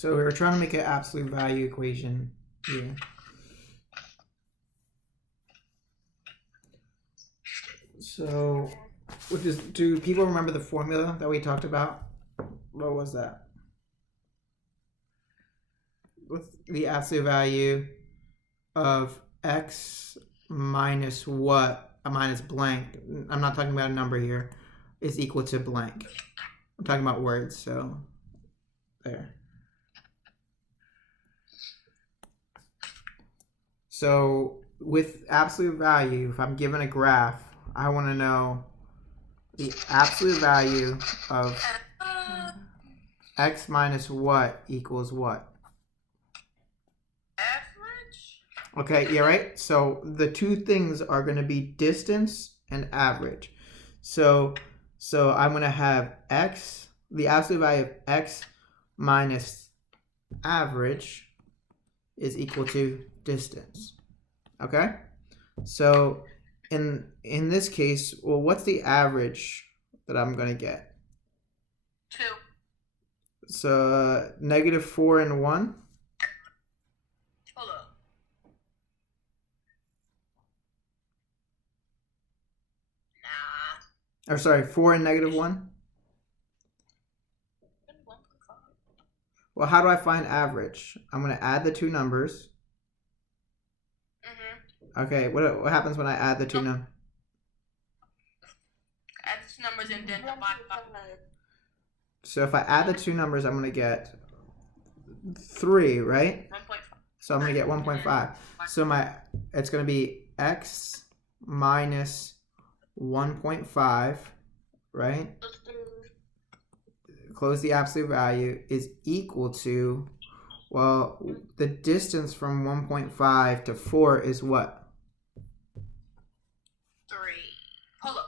So we're trying to make an absolute value equation here. So, do people remember the formula that we talked about? What was that? With the absolute value of x minus what? Minus blank. I'm not talking about a number here. Is equal to blank. I'm talking about words, so there. So with absolute value, if I'm given a graph, I want to know the absolute value of x minus what equals what? Average? Okay, yeah, right? So the two things are going to be distance and average. So I'm going to have x, the absolute value of x minus average is equal to distance. Okay? So in this case, well, what's the average that I'm going to get? 2. So negative 4 and 1. Hold up. Nah. Or sorry, 4 and negative 1. Well, how do I find average? I'm going to add the two numbers. Okay, what happens when I add the two numbers? Add the numbers and then divide by. So if I add the two numbers, I'm going to get 3, right? 1.5. So I'm going to get 1.5. So it's going to be x minus 1.5, right? Close the absolute value is equal to, well, the distance from 1.5 to 4 is what? 3. Hold up.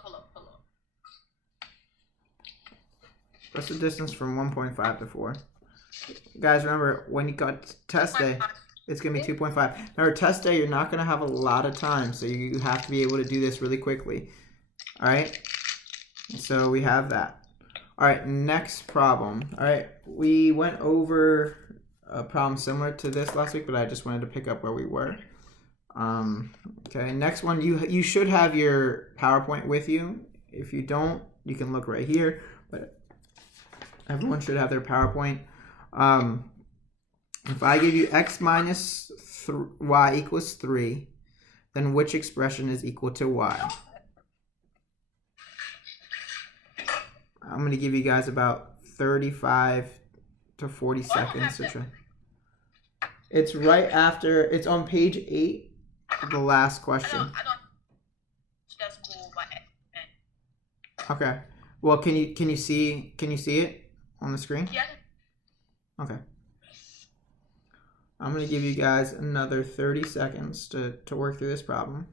What's the distance from 1.5 to 4? Guys, remember, when you got test day, it's going to be 2.5. Remember, test day, you're not going to have a lot of time, so you have to be able to do this really quickly. All right? So we have that. All right, next problem. All right, we went over a problem similar to this last week, but I just wanted to pick up where we were. Okay, next one, you should have your PowerPoint with you. If you don't, you can look right here, but everyone should have their PowerPoint. If I give you x minus y equals 3, then which expression is equal to y? I'm going to give you guys about 35 to 40 seconds to try. It's right after, it's on page 8, the last question. I don't. That's cool, but. Okay. Well, can you see it on the screen? Yeah. Okay. I'm going to give you guys another 30 seconds to work through this problem.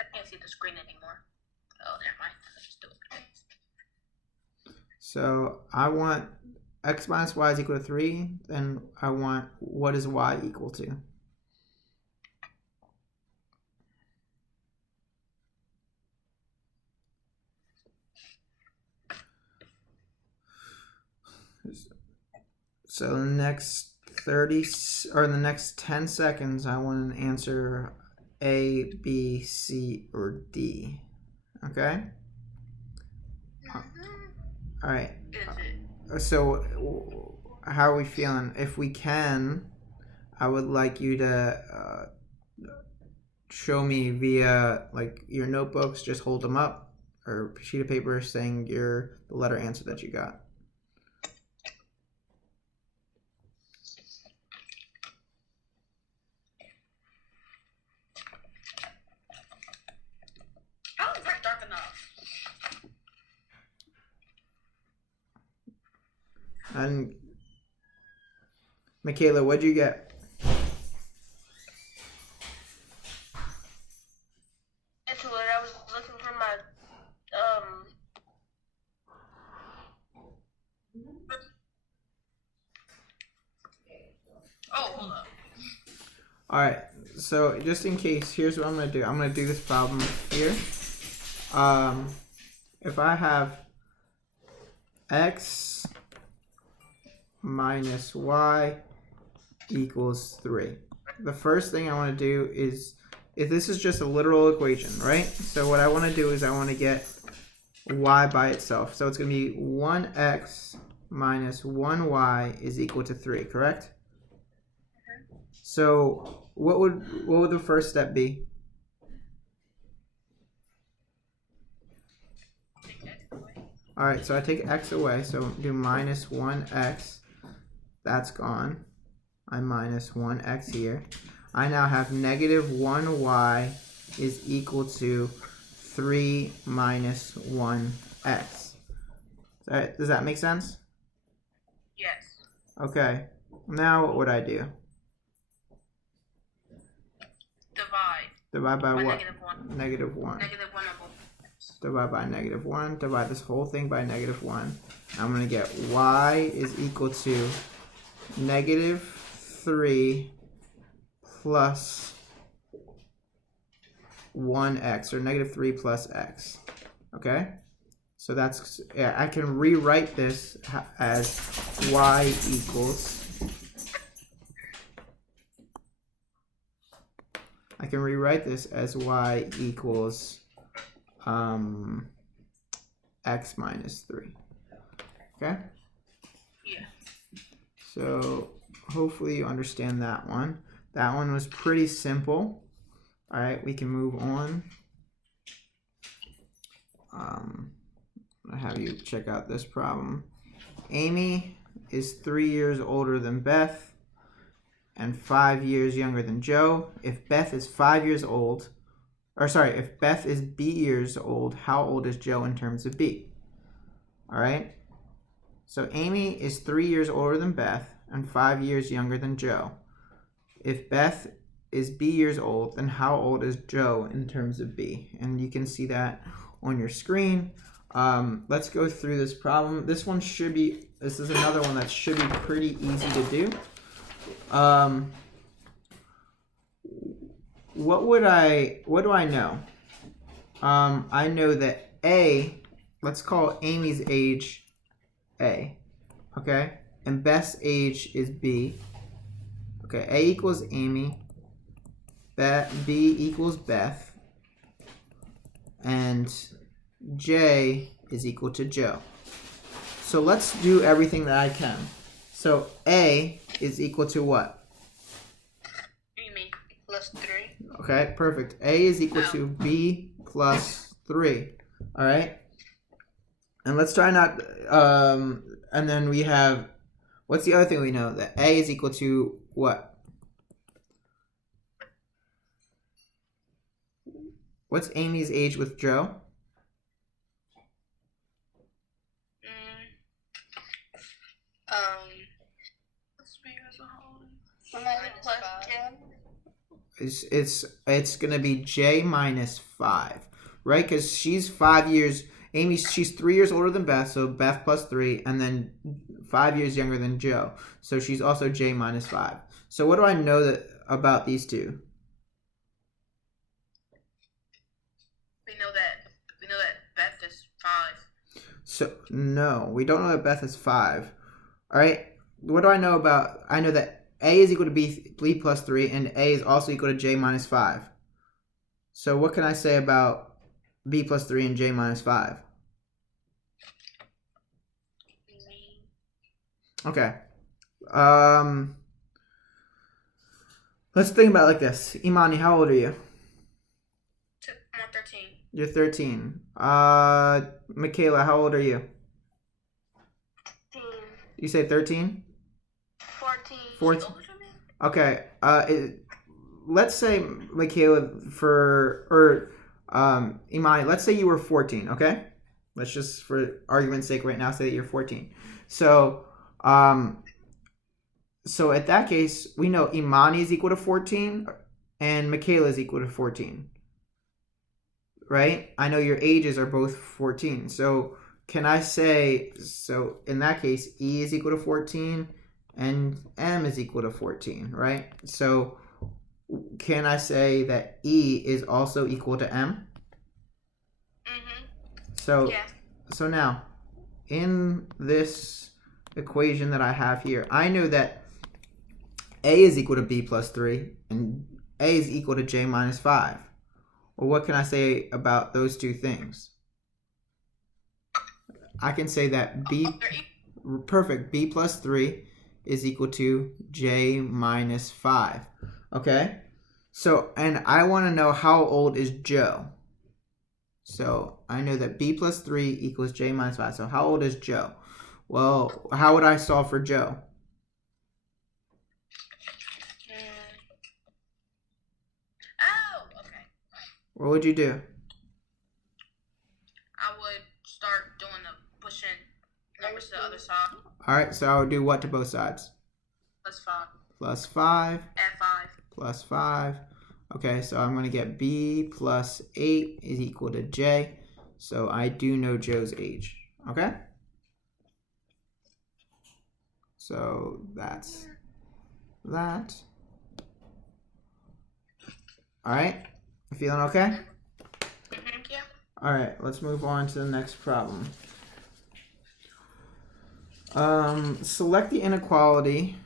I can't see the screen anymore. Oh, never mind. I'll just do it. So I want x minus y is equal to 3. Then I want what is y equal to? So in the next 30 or in the next 10 seconds, I want an answer A, B, C, or D. Okay? All right. So how are we feeling? If we can, I would like you to show me via like your notebooks, just hold them up, or a sheet of paper saying the letter answer that you got. And Michaela, what'd you get? It's what I was looking for my Oh, hold up. All right. So just in case, here's what I'm gonna do. I'm gonna do this problem here. if I have x minus y equals 3, the first thing I want to do is, if this is just a literal equation, right? So what I want to do is I want to get y by itself. So it's going to be 1x minus 1y is equal to 3, correct? So what would the first step be? All right, so I take x away, so do minus 1x. That's gone. I minus 1x here. I now have negative 1y is equal to 3 minus 1x. Does that make sense? Yes. Okay. Now what would I do? Divide by what? Negative 1. Negative 1 over. Divide by negative 1. Divide this whole thing by negative 1. I'm going to get y is equal to negative 3 plus 1x, or negative 3 plus x. Okay? So that's, yeah, I can rewrite this as y equals, I can rewrite this as y equals x minus 3. Okay? Yeah. So hopefully you understand that one. That one was pretty simple. All right, we can move on. I have you check out this problem. Amy is 3 years older than Beth and 5 years younger than Joe. If Beth is 5 years old, if Beth is B years old, how old is Joe in terms of B? All right. So Amy is 3 years older than Beth and 5 years younger than Joe. If Beth is B years old, then how old is Joe in terms of B? And you can see that on your screen. Let's go through this problem. This is another one that should be pretty easy to do. What do I know? I know that A, let's call Amy's age A, okay? And Beth's age is B. Okay, A equals Amy, B equals Beth, and J is equal to Joe. So let's do everything that I can. So A is equal to what? Amy plus 3. Okay, perfect. A is equal to B plus 3. All right? And let's try not, and then we have, what's the other thing we know? That A is equal to what? What's Amy's age with Joe? It's gonna be J minus 5, right? Because she's 5 years. She's 3 years older than Beth, so Beth plus 3, and then 5 years younger than Joe, so she's also J minus 5. So what do I know about these two? We know that Beth is 5. So no, we don't know that Beth is 5. All right. What do I know about? I know that A is equal to B plus 3, and A is also equal to J minus 5. So what can I say about B plus 3 and J minus 5? Okay. Let's think about it like this. Imani, how old are you? I'm 13. You're 13. Michaela, how old are you? 13. You say 13? 14. 14. Okay. Let's say Michaela Imani, let's say you were 14, okay? Let's just, for argument's sake right now, say that you're 14. So at that case, we know Imani is equal to 14 and Michaela is equal to 14. Right? I know your ages are both 14. So can I say, so in that case, E is equal to 14 and M is equal to 14, right? So can I say that E is also equal to M? Mm-hmm. So, Yes. so now, in this equation that I have here, I know that A is equal to B plus 3, and A is equal to J minus 5. Well, what can I say about those two things? I can say that perfect, B plus 3 is equal to J minus 5. Okay? So, and I want to know how old is Joe. So, I know that B plus 3 equals J minus 5. So, how old is Joe? Well, how would I solve for Joe? Oh, okay. What would you do? I would start doing the pushing numbers to the other side. All right, so I would do what to both sides? Plus 5. Plus 5. Add 5. Plus 5. Okay, so I'm going to get B plus 8 is equal to J. So I do know Joe's age. Okay? So that's that. All right? You feeling okay? Yeah. All right, let's move on to the next problem. Select the inequality.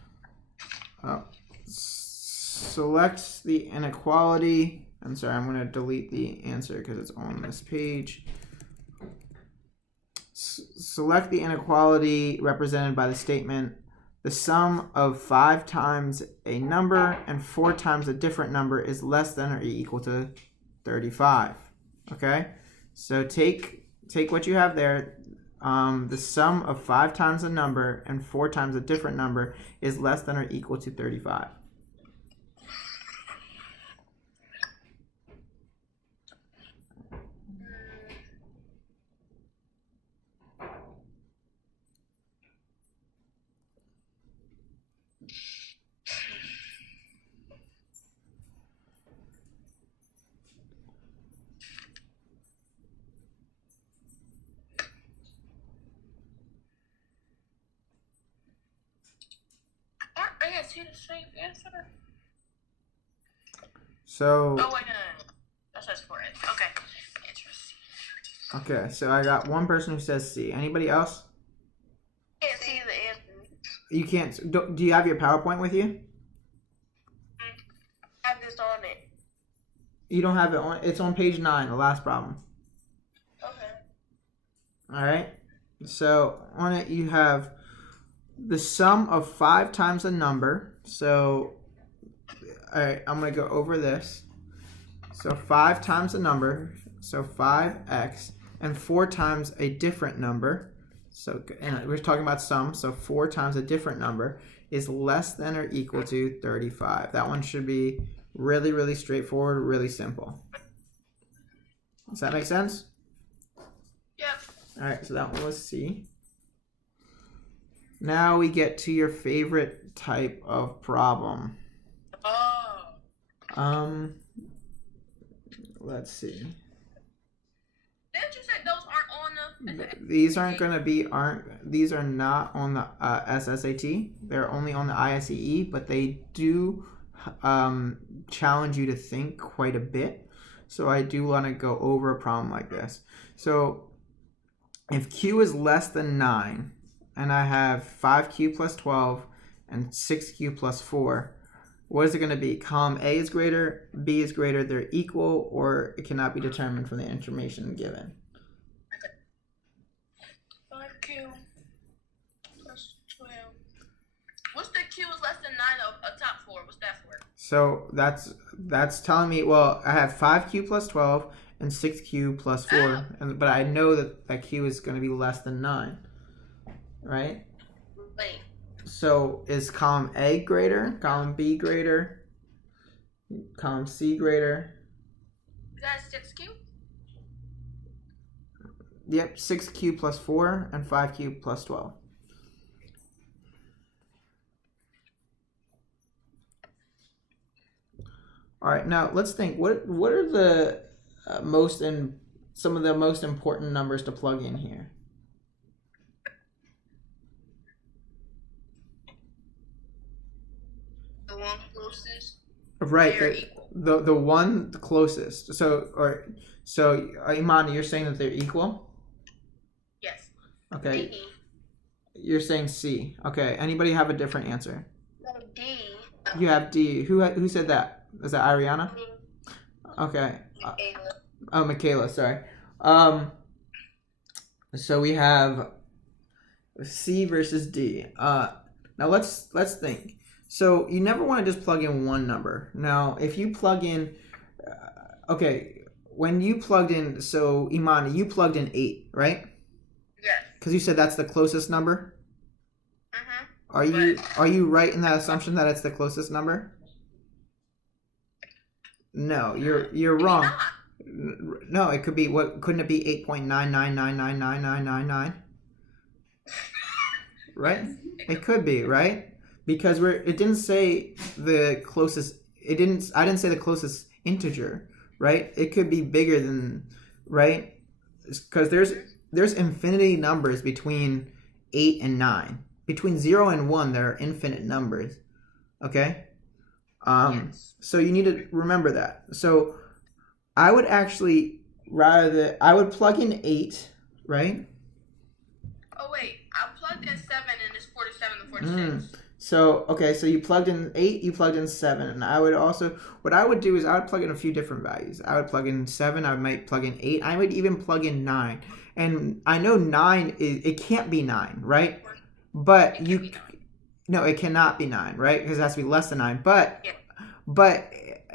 Select the inequality. I'm sorry, I'm going to delete the answer because it's on this page. Select the inequality represented by the statement, the sum of 5 times a number and 4 times a different number is less than or equal to 35. Okay? So take what you have there. The sum of 5 times a number and 4 times a different number is less than or equal to 35. Aren't they the same answer? So, Oh, wait, no. That says for it. Okay. Interesting. okay, so I got one person who says C. Anybody else? Can't see the answer. You can't. Do you have your PowerPoint with you? I have this on it. You don't have it on. It's on page 9, the last problem. Okay. All right. So on it you have the sum of 5 times a number. So, all right, I'm gonna go over this. So 5 times a number. So 5x, and 4 times a different number. So, and we're talking about sum. So 4 times a different number is less than or equal to 35. That one should be really, really straightforward, really simple. Does that make sense? Yep. All right, so that one was C. Now we get to your favorite type of problem. Oh. Let's see. Didn't you say those aren't on the... These aren't going to be, these are not on the SSAT. They're only on the ISEE, but they do challenge you to think quite a bit. So I do want to go over a problem like this. So if Q is less than 9, and I have 5Q plus 12 and 6Q plus 4, what is it going to be? Column A is greater, B is greater, they're equal, or it cannot be determined from the information given. 5Q plus 12. What's the Q is less than 9 of a top 4? What's that for? So that's telling me, well, I have 5Q plus 12 and 6Q plus 4, but I know that Q is going to be less than 9, right? Wait. So is column A greater, column B greater, column C greater? Is that 6Q? Yep, 6Q plus 4 and 5Q plus 12. All right, now let's think. What are the some of the most important numbers to plug in here? The one closest. Right, the one closest. So Imani, you're saying that they're equal? Okay, D. you're saying C. Okay, anybody have a different answer? No, D. You have D. Who said that? Is that Ariana? Okay. Oh, Michaela, sorry. So we have C versus D. Now let's think. So you never want to just plug in one number. Now, if you plug in, okay, when you plugged in, so Imani, you plugged in 8, right? Yes. Because you said that's the closest number. Mhm. Are you right in that assumption that it's the closest number? No, you're wrong. No, it could be what? Couldn't it be 8.999999999? Right? It could be, right? Because it didn't say the closest. I didn't say the closest integer, right? It could be bigger than, right? Because there's infinity numbers between 8 and 9. Between 0 and 1, there are infinite numbers. Okay? Yes. So you need to remember that. So I would actually I would plug in 8, right? Oh wait, I plugged in 7 and it's 47 to 46. So okay, so you plugged in 8, you plugged in 7, and what I would do is I would plug in a few different values. I would plug in 7, I might plug in 8, I would even plug in 9. And I know 9 it can't be 9, right? But no, it cannot be 9, right? Because it has to be less than 9. But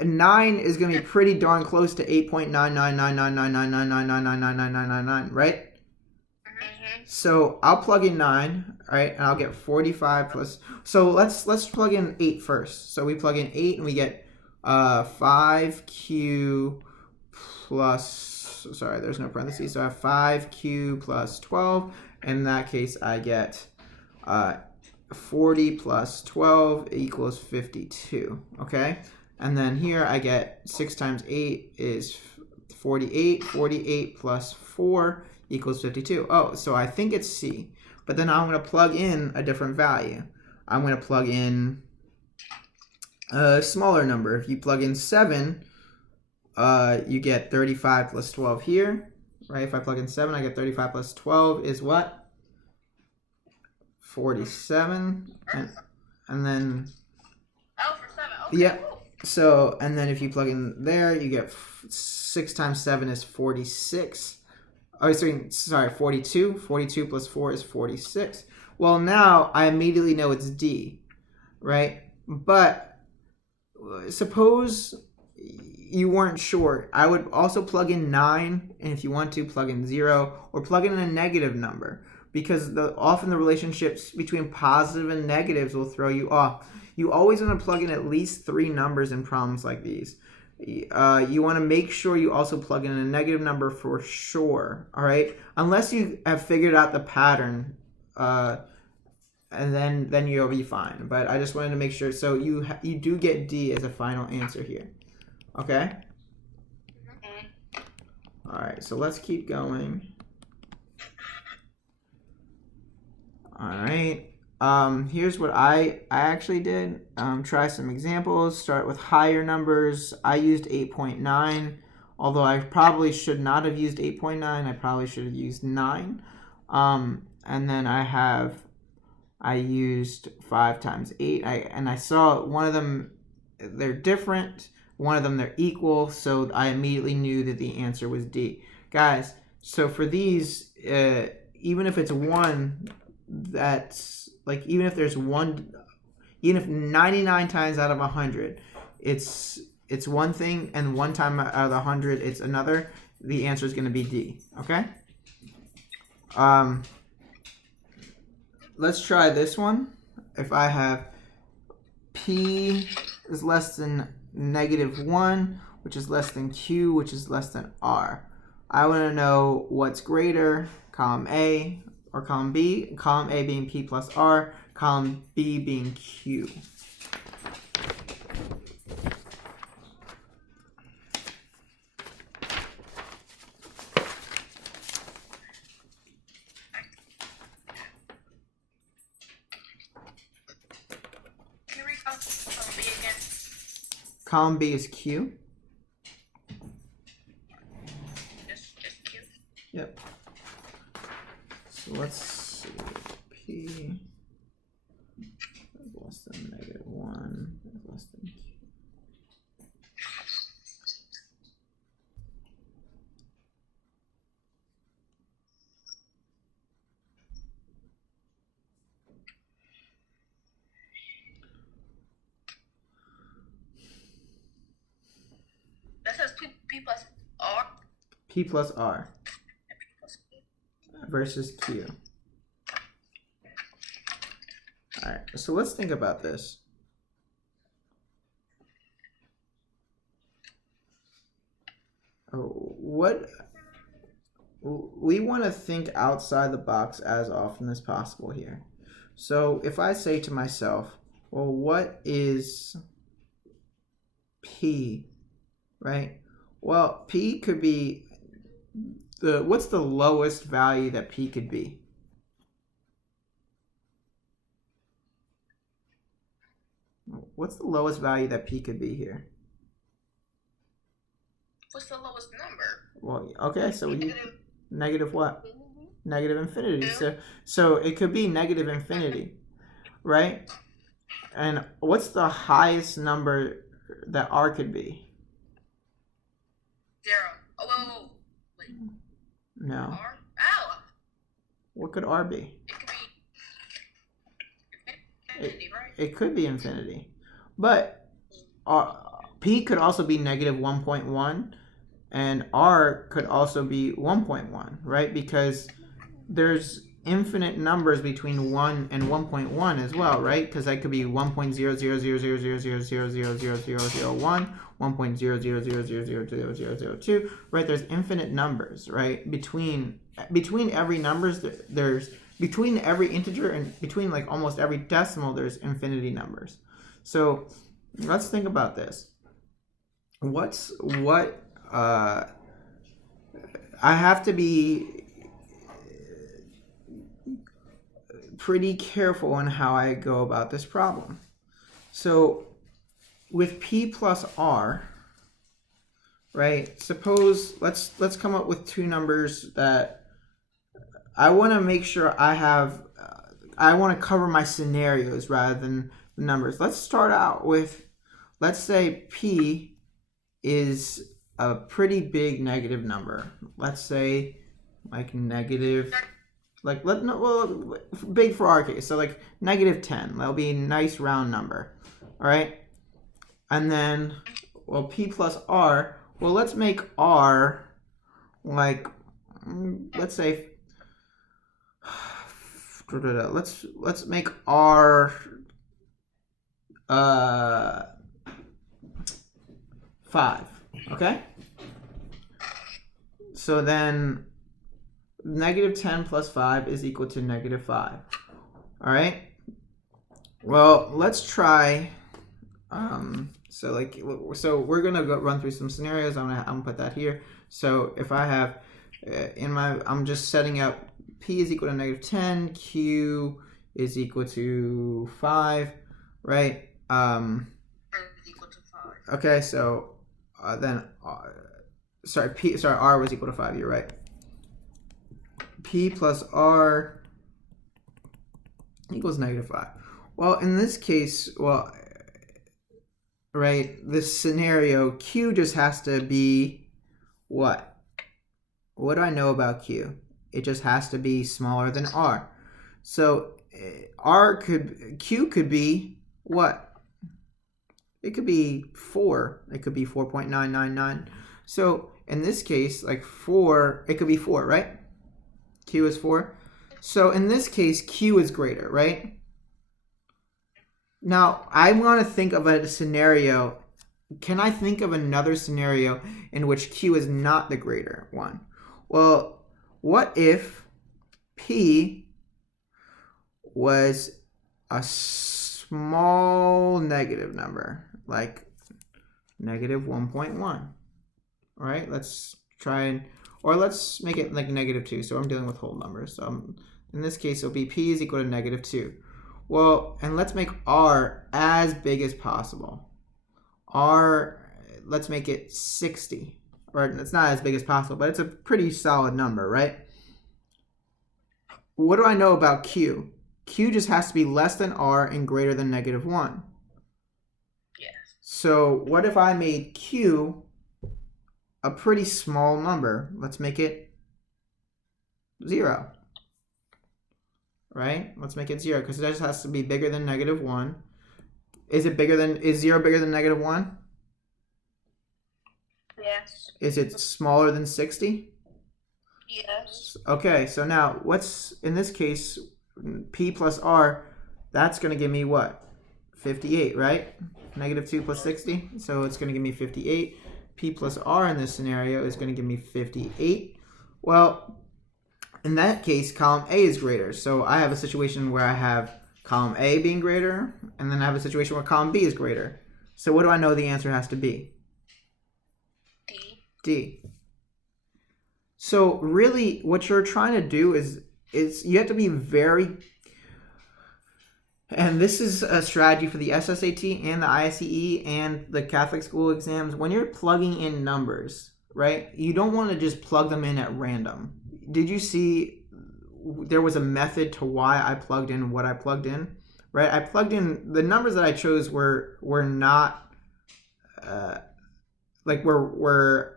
9 is going to be pretty darn close to 8.9999999999999, right? So I'll plug in 9, right, and I'll get 45 plus. So let's plug in 8 first. So we plug in 8 and we get 5q plus. Sorry, there's no parentheses. So I have 5q plus 12. In that case, I get 40 plus 12 equals 52. Okay, and then here I get 6 times 8 is 48. 48 plus 4 equals 52. Oh, so I think it's C. But then I'm going to plug in a different value. I'm going to plug in a smaller number. If you plug in 7, you get 35 plus 12 here. Right? If I plug in 7, I get 35 plus 12 is what? 47. And then... Oh, for 7. Okay. Yeah. Cool. So, and then if you plug in there, you get 6 times 7 is 46. Oh, sorry, 42. 42 plus 4 is 46. Well, now I immediately know it's D, right? But suppose you weren't sure. I would also plug in 9, and if you want to, plug in 0, or plug in a negative number, because often the relationships between positive and negatives will throw you off. You always want to plug in at least 3 numbers in problems like these. You want to make sure you also plug in a negative number for sure, all right? Unless you have figured out the pattern, and then you'll be fine. But I just wanted to make sure. So you do get D as a final answer here, okay? All right, so let's keep going. All right. Here's what I actually did. Try some examples. Start with higher numbers. I used 8.9, although I probably should not have used 8.9. I probably should have used 9. And then I used 5 times 8. And I saw one of them, they're different. One of them, they're equal. So I immediately knew that the answer was D. Guys, so for these, even if it's 1, that's... Like, even if there's 99 times out of 100, it's one thing, and 1 time out of 100, it's another, the answer is going to be D, okay? Let's try this one. If I have P is less than -1, which is less than Q, which is less than R. I want to know what's greater, column A or column B, column A being P plus R, column B being Q. Can you read column B again? Column B is Q. Just Q. Yep. So let's see. P less than -1 is less than Q. That says P plus R. P plus R versus Q. All right, so let's think about this. What we want to think outside the box as often as possible here. So if I say to myself, well, what is P, right? Well, P could be what's the lowest value that P could be? What's the lowest value that P could be here? What's the lowest number? Well, okay, so we negative what? Infinity. Negative infinity. Yeah. So it could be negative infinity, right? And what's the highest number that R could be? 0. Oh, wait. No. R? Ow! What could R be? It could be infinity, right? It could be infinity. But P could also be negative 1.1 and R could also be 1.1, right? Because there's infinite numbers between 1 and 1.1 as well, right? Because that could be 1.0000000000001, 1.000000002, right? There's infinite numbers, right? Between every numbers, there's between every integer and between like almost every decimal, there's infinity numbers. So let's think about this. I have to be pretty careful in how I go about this problem. So with P plus R, right? Suppose let's come up with two numbers that I want to make sure I have. I want to cover my scenarios rather than the numbers. Let's start out with, let's say P is a pretty big negative number. Let's say like negative, big for our case. So like negative 10. That'll be a nice round number. All right. And then, well, P plus R. Well, let's make R like, let's say, let's make R 5. Okay. So then negative 10 plus 5 is equal to negative 5. All right. Well, let's try. So we're gonna run through some scenarios. I'm gonna put that here. So if I have I'm just setting up P is equal to negative 10, Q is equal to 5, right? Equal to 5. Okay, so then R was equal to 5. You're right. P plus R equals negative 5. Well, in this case, right, this scenario, Q just has to be what? What do I know about Q? It just has to be smaller than R. So Q could be what? It could be 4. It could be 4.999. So in this case, like 4, it could be 4, right? Q is 4. So in this case, Q is greater, right? Now, I want to think of a scenario. Can I think of another scenario in which Q is not the greater one? Well, what if P was a small negative number, like negative 1.1? All right, let's try or let's make it like negative 2. So I'm dealing with whole numbers. So in this case, it'll be P is equal to negative 2. Well, and let's make R as big as possible. R, let's make it 60. Or it's not as big as possible, but it's a pretty solid number, right? what do I know about Q? Q just has to be less than R and greater than -1. Yes. So what if I made Q a pretty small number? Let's make it 0. Right? Let's make it 0 because it just has to be bigger than -1. Is 0 bigger than -1? Yes. Is it smaller than 60? Yes. Okay, so now what's in this case P plus R, that's going to give me what? 58, right? -2 plus 60, so it's going to give me 58. P plus R in this scenario is going to give me 58. Well, in that case, column A is greater. So I have a situation where I have column A being greater, and then I have a situation where column B is greater. So what do I know the answer has to be? D. D. So really what you're trying to do is you have to be very, and this is a strategy for the SSAT and the ISEE and the Catholic school exams. When you're plugging in numbers, right, you don't want to just plug them in at random. Did you see there was a method to why I plugged in what I plugged in, right? I plugged in the numbers that I chose were not were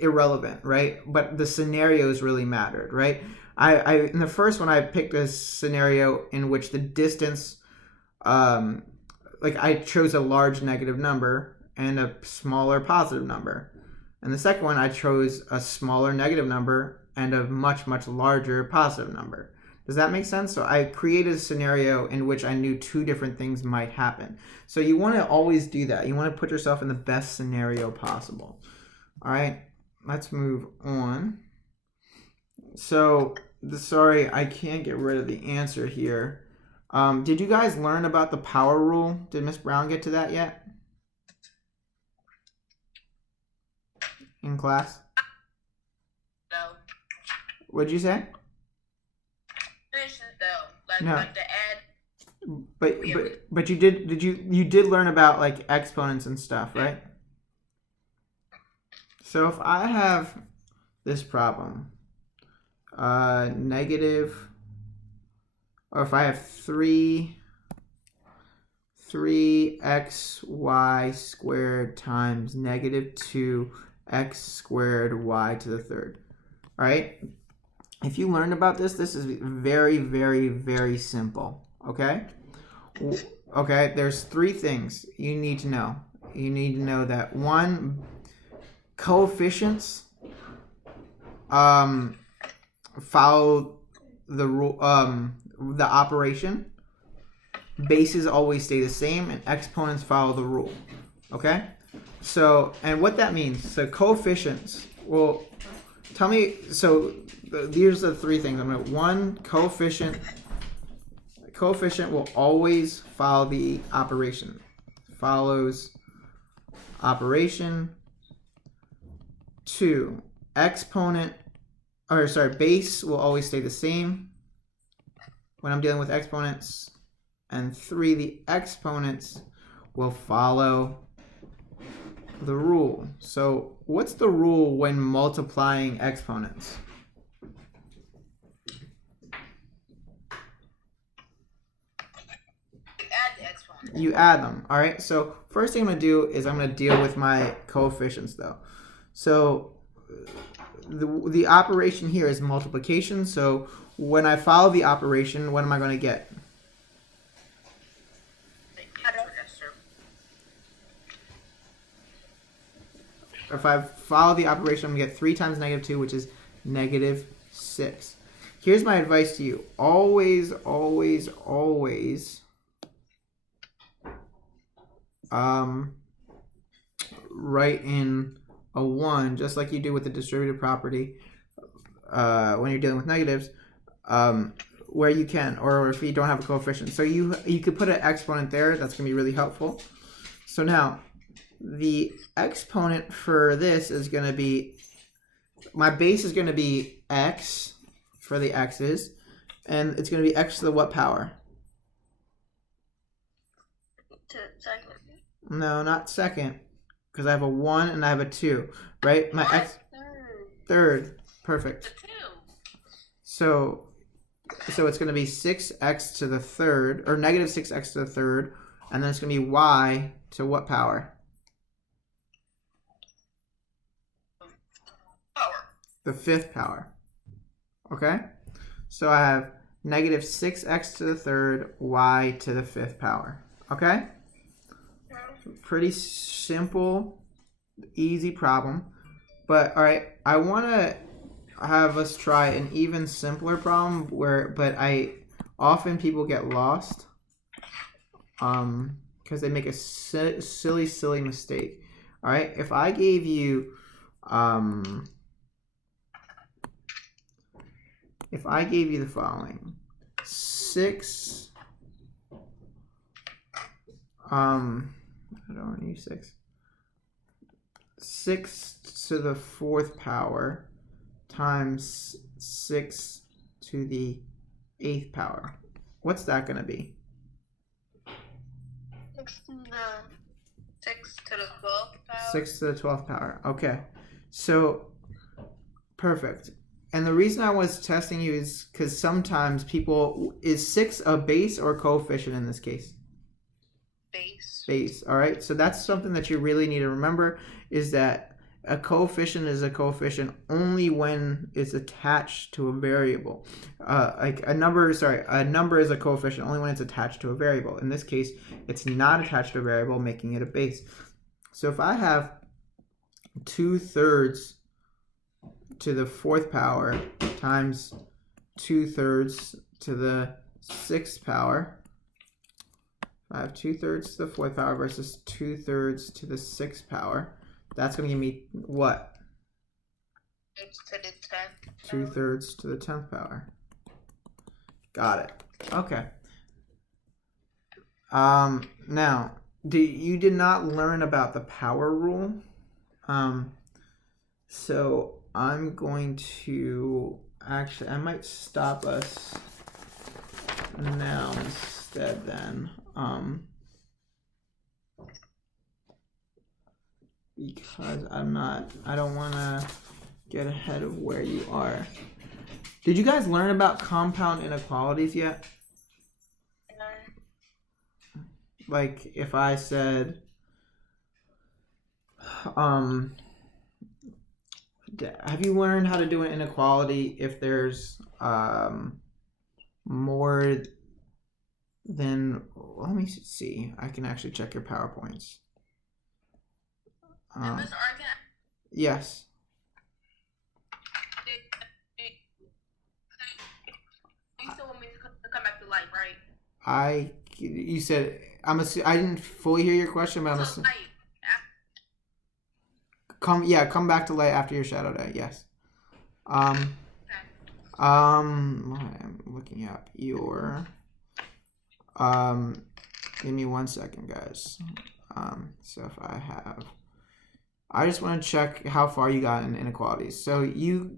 irrelevant, right? But the scenarios really mattered, right? I in the first one I picked a scenario in which the distance, I chose a large negative number and a smaller positive number. And the second one I chose a smaller negative number and a much, much larger positive number. Does that make sense? So I created a scenario in which I knew two different things might happen. So you want to always do that. You want to put yourself in the best scenario possible. All right, let's move on. So, sorry, I can't get rid of the answer here. Did you guys learn about the power rule? Did Miss Brown get to that yet? In class? No. What'd you say? Finish it though. No. Like the add. But you did learn about like exponents and stuff, right? So if I have this problem, negative, or if I have 3xy squared times -2x squared y to the third. All right? If you learned about this is very, very, very simple. Okay? Okay, there's 3 things you need to know. You need to know that 1, coefficients follow the rule, the operation. Bases always stay the same, and exponents follow the rule. Okay? So, and what that means, so coefficients, well, tell me, so these are the 3 things. I'm going to, 1, coefficient will always follow the operation. Follows operation. 2, base will always stay the same when I'm dealing with exponents. And 3, the exponents will follow the rule. So what's the rule when multiplying exponents? You add them. All right. So first thing I'm going to do is I'm going to deal with my coefficients though. So the operation here is multiplication. So when I follow the operation, what am I going to get? If I follow the operation, I'm going to get 3 times -2, which is -6. Here's my advice to you. Always, always, always write in a 1, just like you do with the distributive property when you're dealing with negatives, where you can, or if you don't have a coefficient. So you could put an exponent there. That's going to be really helpful. So now, the exponent for this is going to be, my base is going to be x for the x's, and it's going to be x to the what power? Second. No, not second, because I have a 1 and I have a 2, right? My x third. Perfect. The 2. So So it's going to be 6x to the third, or negative 6x to the third, and then it's going to be y to what power? Power. The fifth power. Okay? So I have negative 6x to the third, y to the fifth power. Okay? Pretty simple, easy problem. But, all right, I want to have us try an even simpler problem but often people get lost because they make a silly mistake. All right, if I gave you the following 6 I don't want to use 6 to the fourth power times 6 to the 8th power. What's that going to be? 6 to the 12th power. 6 to the 12th power. Okay. So, perfect. And the reason I was testing you is because sometimes is 6 a base or a coefficient in this case? Base. All right. So that's something that you really need to remember, is that a coefficient is a coefficient only when it's attached to a variable. Like a number is a coefficient only when it's attached to a variable. In this case, it's not attached to a variable, making it a base. So if I have 2/3 to the fourth power times 2/3 to the sixth power, I have 2/3 to the fourth power versus 2/3 to the sixth power. That's going to give me what? 2/3 to the 10th power. Got it. Okay. Now, you did not learn about the power rule. So I'm going to I might stop us now instead then. Because I don't want to get ahead of where you are. Did you guys learn about compound inequalities yet? Like if I said, have you learned how to do an inequality if there's more than, let me see, I can actually check your PowerPoints. Yes. You still want me to come back to LYTE, right? You said, I didn't fully hear your question, but I'm assuming. Come back to LYTE after your shadow day, yes. I'm looking up your, give me 1 second, guys. So if I just want to check how far you got in inequalities. You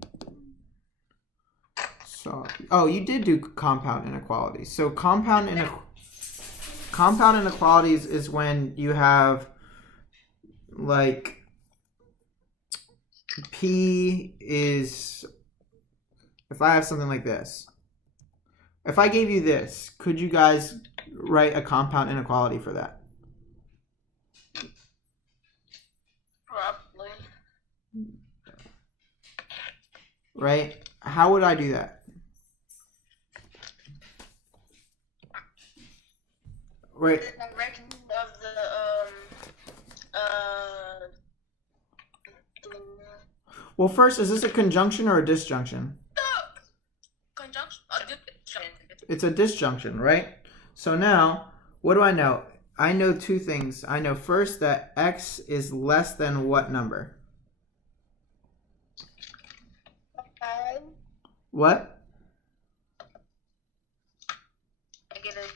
did do compound inequalities. So compound inequalities is when you have like P is, if I have something like this. If I gave you this, could you guys write a compound inequality for that? probably. Right? How would I do that? Right. The direction of the Well, first, is this a conjunction or a disjunction? Conjunction. It's a disjunction, right? So now, what do I know? I know two things. I know first that x is less than what number? What? Negative.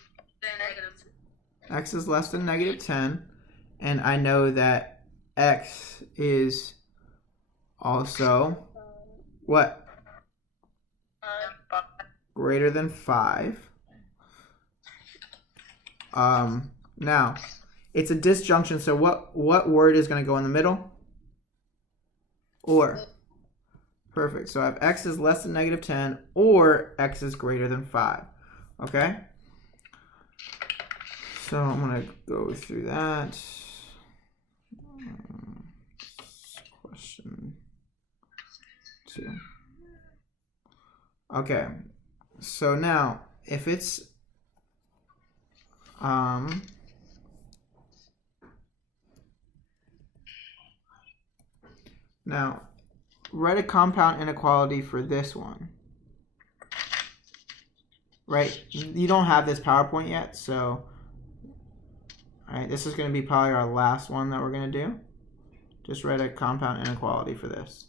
X is less than negative 10. And I know that x is also what? Greater than 5. Now, it's a disjunction, so what word is going to go in the middle? Or. Perfect. So I have x is less than negative 10 or x is greater than 5. Okay? So I'm going to go through that. Question 2. Okay. So now, if it's now write a compound inequality for this one. Right? You don't have this PowerPoint yet, so alright, this is going to be probably our last one that we're going to do. Just write a compound inequality for this.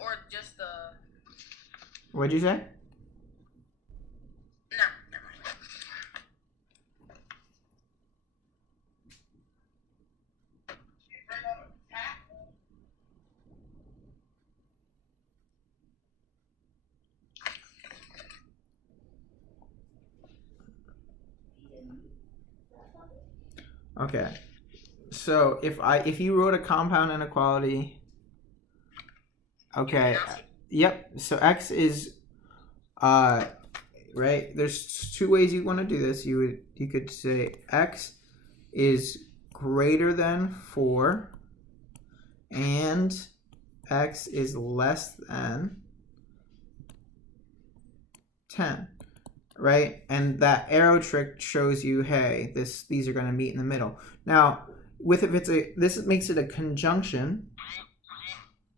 Or just the. What'd you say? No, never mind. Okay. So if you wrote a compound inequality, okay. Yep. So x is right. There's two ways you want to do this. You could say x is greater than 4 and x is less than 10. Right? And that arrow trick shows you, hey, these are going to meet in the middle. Now, this makes it a conjunction.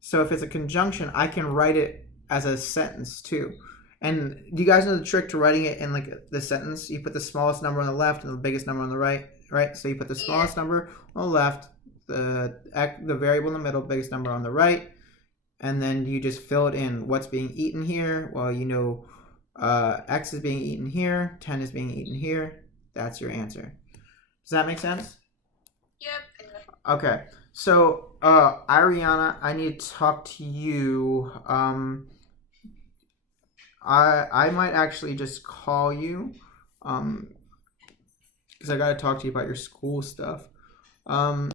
So if it's a conjunction, I can write it as a sentence too. And do you guys know the trick to writing it in like the sentence? You put the smallest number on the left and the biggest number on the right, right? So you put the smallest number on the left, the variable in the middle, biggest number on the right, and then you just fill it in. What's being eaten here? Well, you know, x is being eaten here, 10 is being eaten here. That's your answer. Does that make sense? Yep. Okay. So, Ariana, I need to talk to you. I might actually just call you, because I got to talk to you about your school stuff.